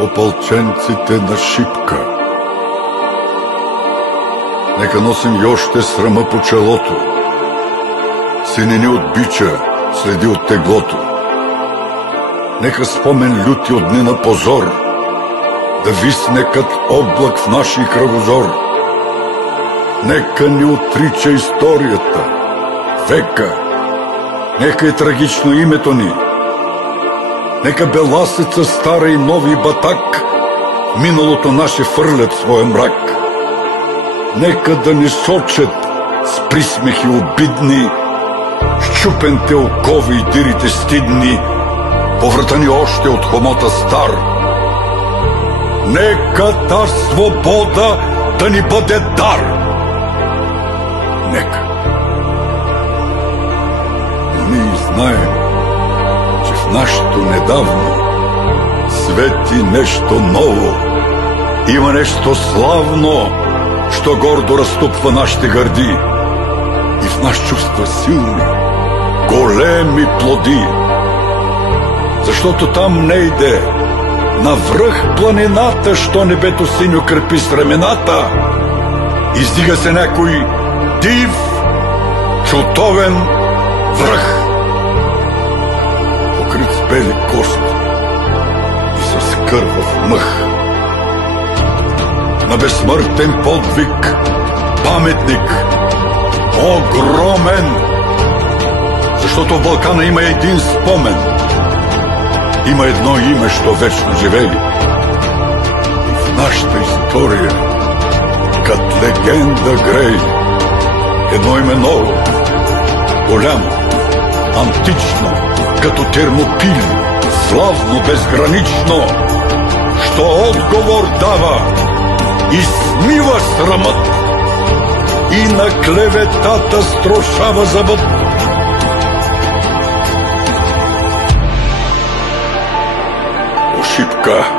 опълченците на Шипка. Нека носим и още срама по челото, синини от бича, следи от теглото. Нека спомен люти от дни на позор да висне кът облак в нашия кръгозор. Нека ни отрича историята, века, нека е трагично името ни. Нека беласеца стара и нови батак миналото наше фърлят своя мрак. Нека да ни сочат с присмехи обидни щупените окови и дирите стидни по врата ни още от хомота стар. Нека та свобода да ни бъде дар. Нека. Но ние знаем, че в нашето недавно свети нещо ново. Има нещо славно, що гордо разтупва нашите гърди. И в нас чувства силни, големи плоди. Защото там не иде навръх планината, що небето синьо крепи с рамената. Издига се някой див, чутовен връх, покрит с бели кости и с кървав мъх. На безсмъртен подвиг паметник, огромен, защото в Балкана има един спомен, има едно име, що вечно живее. И в нашата история, кът легенда грей, едно име ново, голямо, антично, като Термопиль, славно, безгранично, що отговор дава и смива срамът и на клеветата строшава зъбът. О, Шипка!